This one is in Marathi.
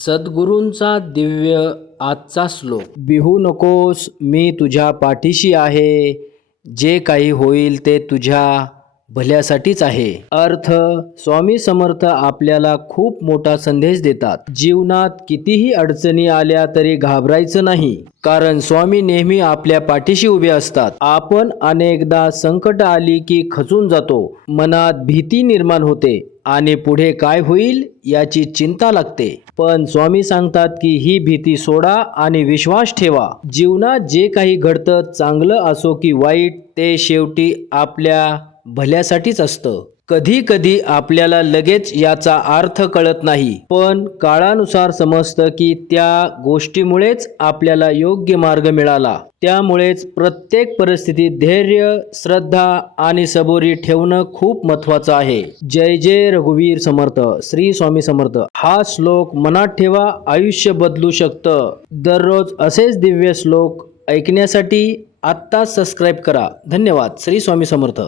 सद्गुरूंचा दिव्य आजचा श्लोक. बिहू नकोस, मी तुझ्या पाठीशी आहे. जे काही होईल ते तुझ्या भल्यासाठीच आहे. अर्थ: स्वामी समर्थ आपल्याला खूप मोठा संदेश देतात. जीवनात कितीही अडचणी आल्या तरी घाबरायचं नाही, कारण स्वामी नेहमी आपल्या पाठीशी उभे असतात. आपण अनेकदा संकट आली की खचून जातो, मनात भीती निर्माण होते आणि पुढे काय होईल याची चिंता लागते. पण स्वामी सांगतात की ही भीती सोडा आणि विश्वास ठेवा. जीवनात जे काही घडतं, चांगलं असो की वाईट, ते शेवटी आपल्या भल्यासाठीच असतं. कधी कधी आपल्याला लगेच याचा अर्थ कळत नाही, पण काळानुसार समजतं की त्या गोष्टीमुळेच आपल्याला योग्य मार्ग मिळाला. त्यामुळेच प्रत्येक परिस्थितीत धैर्य, श्रद्धा आणि सबुरी ठेवणं खूप महत्त्वाचं आहे. जय जय रघुवीर समर्थ. श्री स्वामी समर्थ. हा श्लोक मनात ठेवा, आयुष्य बदलू शकतं. दररोज असेच दिव्य श्लोक ऐकण्यासाठी आत्ताच सबस्क्राईब करा. धन्यवाद. श्री स्वामी समर्थ.